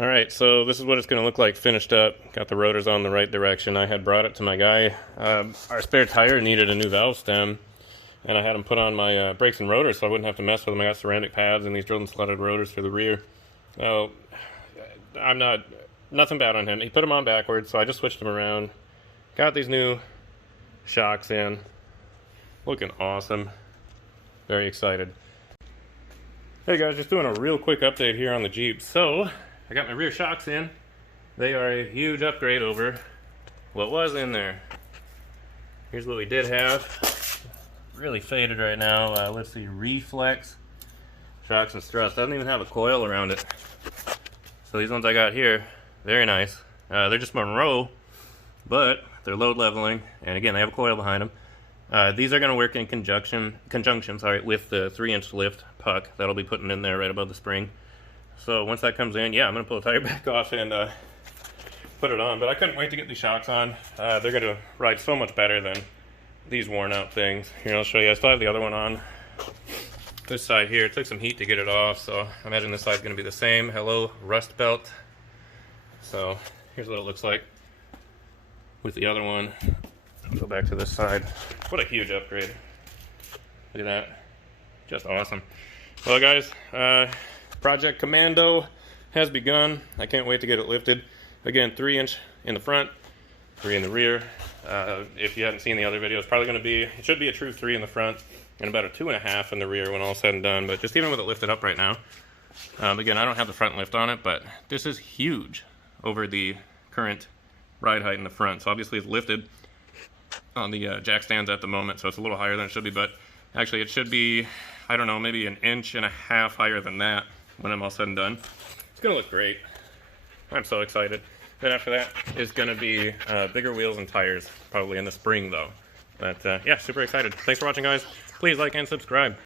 Alright, so this is what it's going to look like finished up. Got the rotors on the right direction. I had brought it to my guy. Our spare tire needed a new valve stem, and I had him put on my brakes and rotors so I wouldn't have to mess with them. I got ceramic pads and these drilled and slotted rotors for the rear. Well, nothing bad on him. He put them on backwards, so I just switched them around. Got these new shocks in. Looking awesome. Very excited. Hey guys, just doing a real quick update here on the Jeep. So, I got my rear shocks in. They are a huge upgrade over what was in there. Here's what we did have. Really faded right now. Let's see, Reflex shocks and struts. Doesn't even have a coil around it. So these ones I got here, very nice. They're just Monroe, but they're load leveling, and again, they have a coil behind them. These are going to work in conjunction with the 3-inch lift puck that'll be putting in there right above the spring. So once that comes in, yeah, I'm going to pull the tire back off and put it on. But I couldn't wait to get these shocks on. They're going to ride so much better than these worn out things. Here, I'll show you. I still have the other one on. This side here, it took some heat to get it off, so I imagine this side's going to be the same. Hello, rust belt. So here's what it looks like with the other one. I'll go back to this side. What a huge upgrade. Look at that. Just awesome. Well, guys, Project Commando has begun. I can't wait to get it lifted. Again, 3-inch in the front, 3 in the rear. If you haven't seen the other video, it should be a true 3 in the front and about a 2.5 in the rear when all said and done. But just even with it lifted up right now, again, I don't have the front lift on it, but this is huge over the current ride height in the front. So obviously it's lifted on the jack stands at the moment, so it's a little higher than it should be, but actually it should be, I don't know, maybe 1.5 inches higher than that when I'm all said and done. It's gonna look great. I'm so excited. Then after that is gonna be bigger wheels and tires, probably in the spring though. But yeah, super excited. Thanks for watching, guys. Please like and subscribe.